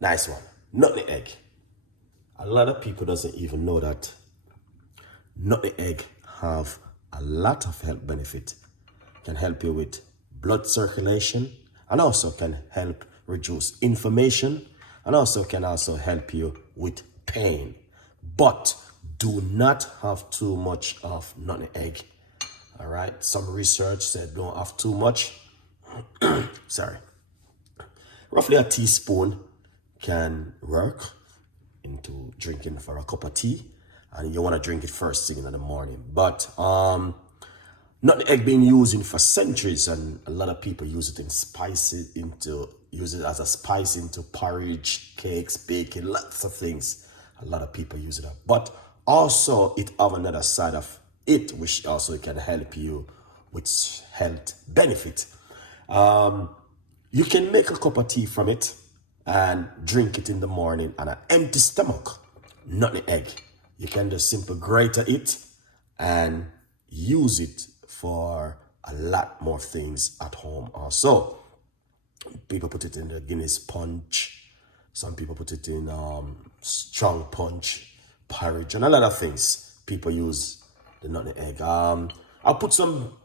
Nice one. Nutmeg. A lot of people doesn't even know that nutmeg have a lot of health benefit. Can help you with blood circulation and also can help reduce inflammation and also can also help you with pain. But do not have too much of nutmeg. All right. Some research said don't have too much. Sorry. Roughly a teaspoon can work into drinking for a cup of tea, and you want to drink it first thing in the morning. But nutmeg been used for centuries, and a lot of people use it in spices, use it as a spice into porridge, cakes, baking, lots of things. A lot of people use it, but also it have another side of it, which also can help you with health benefit. You can make a cup of tea from it and drink it in the morning on an empty stomach. Nutmeg. You can just simply grate it and use it for a lot more things at home also. People put it in the Guinness punch. Some people put it in strong punch, porridge, and a lot of things. People use the nutmeg. I'll put some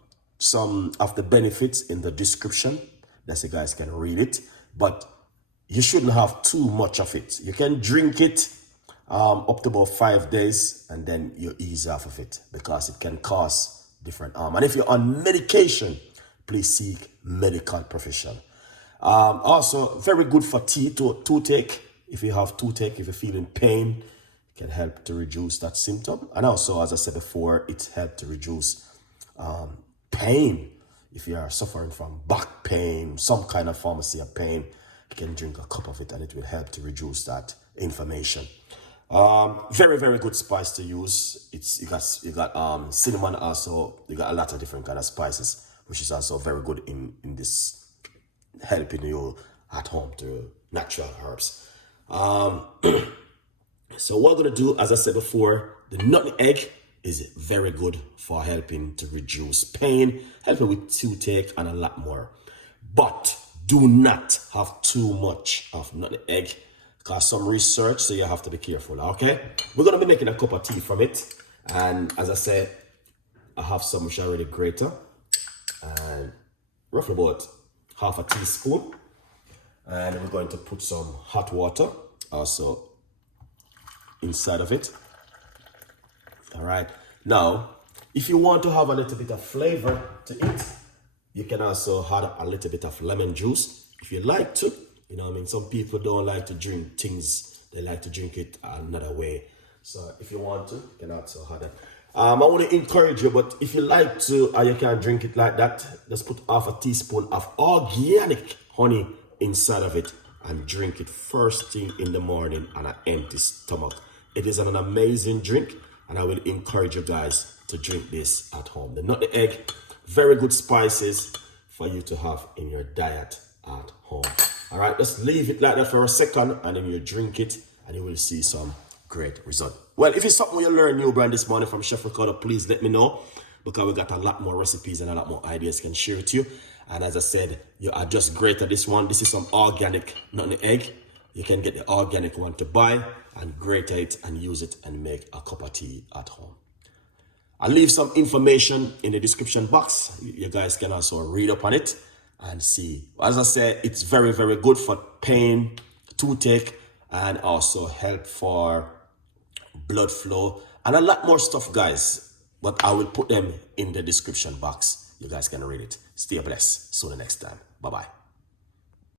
of the benefits in the description. That's so you guys can read it. But you shouldn't have too much of it. You can drink it up to about 5 days and then you ease off of it because it can cause different harm. And if you're on medication, please seek medical professional. Also, very good for toothache. If you have toothache, if you're feeling pain, it can help to reduce that symptom. And also, as I said before, it helps to reduce pain. If you are suffering from back pain, some kind of pharmacy of pain, you can drink a cup of it and it will help to reduce that inflammation. Very, very good spice to use. You got cinnamon also. You got a lot of different kind of spices, which is also very good in this helping you at home to natural herbs. So what we're gonna do, as I said before, the nutmeg is very good for helping to reduce pain, helping with toothache and a lot more. But do not have too much of nutmeg because some research, so you have to be careful, okay? We're gonna be making a cup of tea from it. And as I said, I have some which are already grated and roughly about half a teaspoon. And we're going to put some hot water also inside of it. All right. Now, if you want to have a little bit of flavor to it, you can also add a little bit of lemon juice if you like to. You know what I mean? Some people don't like to drink things. They like to drink it another way. So if you want to, you can also add it. I want to encourage you, but if you like to, you can drink it like that. Just put half a teaspoon of organic honey inside of it and drink it first thing in the morning on an empty stomach. It is an amazing drink, and I will encourage you guys to drink this at home. The nutmeg, very good spices for you to have in your diet at home. All right, just leave it like that for a second, and then you drink it, and you will see some great result. Well, if it's something you learn new brand this morning from Chef Ricardo, please let me know, because we got a lot more recipes and a lot more ideas can share with you. And as I said, you are just great at this one. This is some organic nutmeg. You can get the organic one to buy and grate it and use it and make a cup of tea at home. I'll leave some information in the description box. You guys can also read up on it and see. As I said, it's very, very good for pain, toothache, and also help for blood flow and a lot more stuff, guys. But I will put them in the description box. You guys can read it. Stay blessed. See you next time. Bye-bye.